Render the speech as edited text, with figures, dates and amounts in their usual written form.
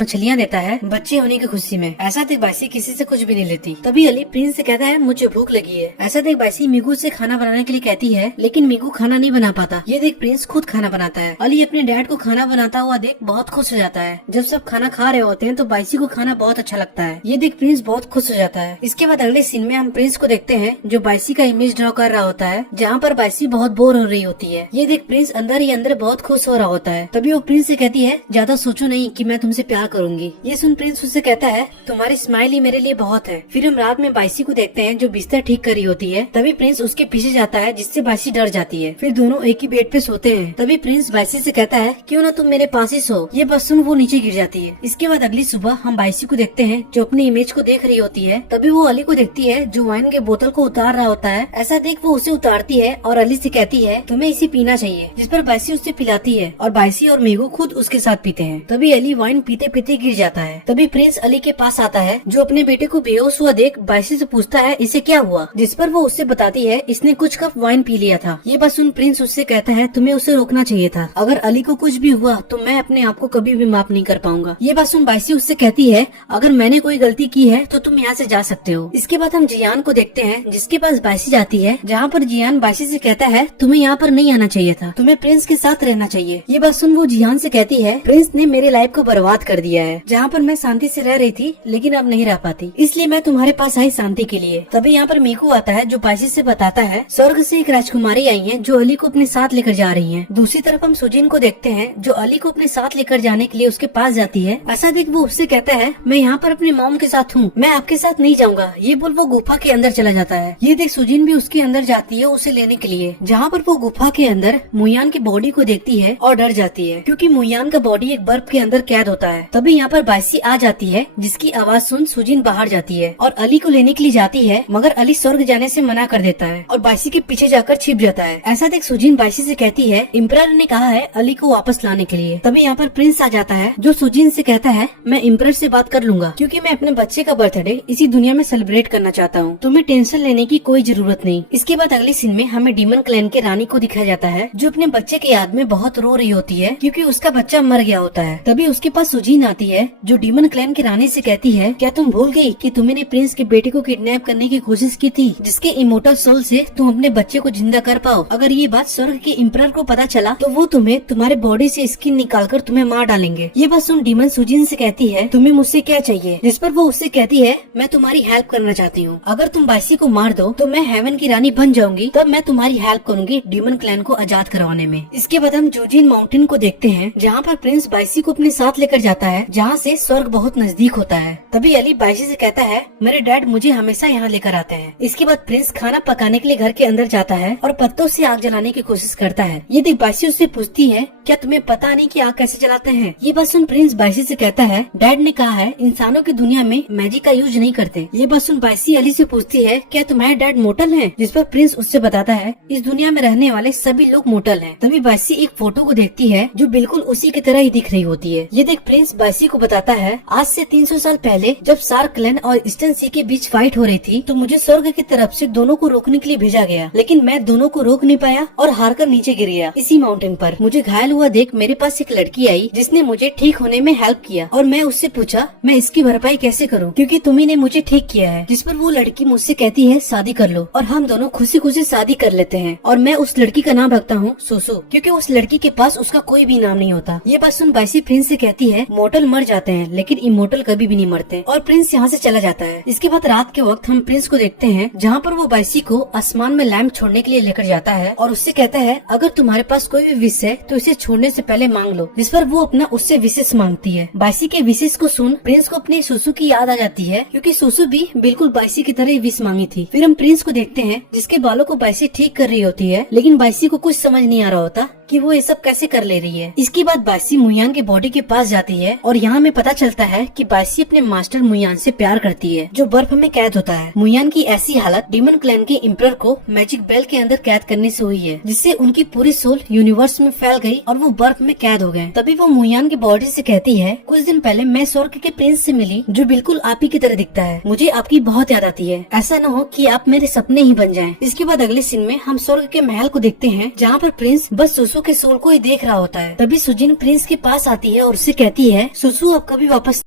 मछलियाँ देता है बच्चे होने की खुशी में। ऐसा देख बाइसी किसी से कुछ भी नहीं लेती। तभी अली प्रिंस से कहता है मुझे भूख लगी है। ऐसा देख बाइसी मीगू से खाना बनाने के लिए कहती है, लेकिन मीगू खाना नहीं बना पाता। ये देख प्रिंस खुद खाना बनाता है। अली अपने डैड को खाना बनाता हुआ देख बहुत खुश हो जाता है। जब सब खाना खा रहे होते हैं तो बाइसी को खाना बहुत अच्छा लगता है। ये देख प्रिंस बहुत खुश हो जाता है। इसके बाद अगले सीन में हम प्रिंस को देखते हैं जो बाइसी का इमेज ड्रॉ कर रहा होता है, जहाँ पर बाइसी बहुत बोर हो रही होती है। ये देख प्रिंस अंदर ही अंदर बहुत खुश हो रहा होता है। तभी वो प्रिंस से कहती है ज्यादा सोचो नहीं कि मैं तुमसे प्यार करूंगी। ये प्रिंस उससे कहता है तुम्हारी स्माइल ही मेरे लिए बहुत है। फिर हम रात में बाइसी को देखते हैं जो बिस्तर ठीक कर रही होती है। तभी प्रिंस उसके पीछे जाता है जिससे बाइसी डर जाती है। फिर दोनों एक ही बेड पे सोते हैं। तभी प्रिंस बाइसी से कहता है क्यों ना तुम मेरे पास ही सो। ये बस सुन वो नीचे गिर जाती है। इसके बाद अगली सुबह हम बाइसी को देखते हैं जो अपनी इमेज को देख रही होती है। तभी वो अली को देखती है जो वाइन के बोतल को उतार रहा होता है। ऐसा देख वो उसे उतारती है और अली से कहती है तुम्हें इसे पीना चाहिए, जिस पर बाइसी उसे पिलाती है और बाइसी और मेगू खुद उसके साथ पीते हैं। तभी अली वाइन पीते पीते गिर जाता है। तभी प्रिंस अली के पास आता है जो अपने बेटे को बेहोश हुआ देख बाइसी से पूछता है इसे क्या हुआ, जिस पर वो उससे बताती है इसने कुछ कप वाइन पी लिया था। ये बात सुन प्रिंस उससे कहता है तुम्हें उसे रोकना चाहिए था। अगर अली को कुछ भी हुआ तो मैं अपने आप को कभी भी माफ नहीं कर पाऊंगा। ये बात सुन बाइसी उससे कहती है अगर मैंने कोई गलती की है तो तुम यहाँ से जा सकते हो। इसके बाद हम जियान को देखते हैं जिसके पास बाइसी जाती है, जहाँ पर जियान बाइसी से कहता है तुम्हें यहाँ पर नहीं आना चाहिए था, तुम्हें प्रिंस के साथ रहना चाहिए। ये बात सुन वो जियान से कहती है प्रिंस ने मेरे लाइफ को बर्बाद कर दिया है, जहाँ पर मैं शांति से रह रही थी लेकिन अब नहीं रह पाती, इसलिए मैं तुम्हारे पास आई शांति के लिए। तभी यहाँ पर मीकू आता है जो बाइसी से बताता है स्वर्ग से एक राजकुमारी आई है जो अली को अपने साथ लेकर जा रही है। दूसरी तरफ हम सुजिन को देखते हैं जो अली को अपने साथ लेकर जाने के लिए उसके पास जाती है। ऐसा देख वो उससे कहता है मैं यहाँ पर अपने मॉम के साथ हूँ, मैं आपके साथ नहीं जाऊंगा। ये बोल वो गुफा के अंदर चला जाता है। ये देख सुजिन भी उसके अंदर जाती है उसे लेने के लिए, जहाँ पर वो गुफा के अंदर मुयान की बॉडी को देखती है और डर जाती है क्योंकि मुयान का बॉडी एक बर्फ के अंदर कैद होता है। तभी यहाँ पर बाइसी आ जाती है जिसकी आवाज सुन सुजिन बाहर जाती है और अली को लेने के लिए जाती है, मगर अली स्वर्ग जाने से मना कर देता है और बाइसी के पीछे जाकर छिप जाता है। ऐसा देख सुजिन बाइसी से कहती है इम्परर ने कहा है अली को वापस लाने के लिए। तभी यहाँ पर प्रिंस आ जाता है जो सुजिन से कहता है मैं इम्परर से बात कर लूंगा क्योंकि मैं अपने बच्चे का बर्थडे इसी दुनिया में सेलिब्रेट करना चाहता हूँ, तुम्हें टेंशन लेने की कोई जरूरत नहीं। इसके बाद अगले सीन में हमें डीमन क्लैन के रानी को दिखाया जाता है जो अपने बच्चे की याद में बहुत रो रही होती है क्योंकि उसका बच्चा मर गया होता है। तभी उसके पास सुजीन आती है जो डीमन क्लैन की रानी से कहती है क्या तुम भूल गई कि तुमने प्रिंस के बेटे को किडनैप करने की कोशिश की थी, जिसके इमोर्टल सोल से तुम अपने बच्चे को जिंदा कर पाओ। अगर ये बात स्वर्ग के इम्परर को पता चला तो वो तुम्हें तुम्हारे बॉडी से स्किन निकालकर तुम्हें मार डालेंगे। ये बात सुन डीमन सुजीन से कहती है तुम्हें मुझसे क्या चाहिए, जिस पर वो उससे कहती है मैं तुम्हारी हेल्प करना चाहती हूँ। अगर तुम बाइसी को मार दो तो मैं हेवन की रानी बन जाऊंगी, तब मैं तुम्हारी हेल्प करूंगी डीमन क्लैन को आजाद करवाने में। इसके बाद हम जूजिन माउंटेन को देखते हैं जहाँ पर प्रिंस बाइसी को अपने साथ लेकर जाता है, जहाँ से स्वर्ग बहुत नजदीक होता है। तभी अली बाइसी से कहता है मेरे डैड मुझे हमेशा यहाँ लेकर आते हैं। इसके बाद प्रिंस खाना पकाने के लिए घर के अंदर जाता है और पत्तों से आग जलाने की कोशिश करता है। ये देख बाइसी उससे पूछती है क्या तुम्हें पता नहीं कि आग कैसे जलाते हैं। ये बात सुन प्रिंस बाइसी से कहता है डैड ने कहा है इंसानों की दुनिया में मैजिक का यूज नहीं करते। ये बात सुन बाइसी अली से पूछती है क्या तुम्हारे डैड मोटल है, जिस पर प्रिंस उससे बताता है इस दुनिया में रहने वाले सभी लोग मोटल है। तभी बाइसी एक फोटो को देखती है जो बिल्कुल उसी की तरह ही दिख रही होती है। ये देख प्रिंस बाइसी को बताता है आज से 300 साल पहले जब शार्क क्लैन और ईस्टर्न सी के बीच फाइट हो रही थी तो मुझे स्वर्ग की तरफ से दोनों को रोकने के लिए भेजा गया, लेकिन मैं दोनों को रोक नहीं पाया और हारकर नीचे गिर गया। इसी माउंटेन पर मुझे घायल हुआ देख मेरे पास एक लड़की आई जिसने मुझे ठीक होने में हेल्प किया और मैं उससे पूछा मैं इसकी भरपाई कैसे करूं क्योंकि तुम्ही ने मुझे ठीक किया है। जिस पर वो लड़की मुझसे कहती है शादी कर लो और हम दोनों खुशी खुशी शादी कर लेते हैं और मैं उस लड़की का नाम रखता हूँ सुसु क्योंकि उस लड़की के पास उसका कोई भी नाम नहीं होता। ये बात सुन बाइसी प्रिंस से कहती है मोटल मर जाते हैं लेकिन इमोटल कभी भी नहीं मरते और प्रिंस यहाँ से चला जाता है। इसके बाद रात के वक्त हम प्रिंस को देखते हैं जहाँ पर वो बाइसी को आसमान में लैंप छोड़ने के लिए लेकर जाता है और उससे कहता है अगर तुम्हारे पास कोई भी विश है तो इसे छोड़ने से पहले मांग लो, जिस पर वो अपना उससे विशेष मांगती है। बाइसी के विशेष को सुन प्रिंस को अपने सुसु की याद आ जाती है क्योंकि सुसु भी बिल्कुल बाइसी की तरह विश मांगी थी। फिर हम प्रिंस को देखते हैं जिसके बालों को बाइसी ठीक कर रही होती है, लेकिन बाइसी को कुछ समझ नहीं आ रहा होता कि वो ये सब कैसे कर ले रही है। इसके बाद बाइसी मुयान के बॉडी के पास जाती है और यहाँ हमें पता चलता है कि बाइसी अपने मास्टर मुयान से प्यार करती है जो बर्फ में कैद होता है। मुयान की ऐसी हालत डीमन क्लैन के इम्परर को मैजिक बेल के अंदर कैद करने से हुई है, जिससे उनकी पूरी सोल यूनिवर्स में फैल गई और वो बर्फ में कैद हो गए। तभी वो मुयान की बॉडी से कहती है कुछ दिन पहले मैं स्वर्ग के प्रिंस से मिली जो बिल्कुल आप ही की तरह दिखता है, मुझे आपकी बहुत याद आती है, ऐसा न हो कि आप मेरे सपने ही बन जाएं। इसके बाद अगले सीन में हम स्वर्ग के महल को देखते हैं जहाँ पर प्रिंस बस सुसु के सोल को ही देख रहा होता है। तभी सुजिन प्रिंस के पास आती है और उससे कहती है, सुसु अब कभी वापस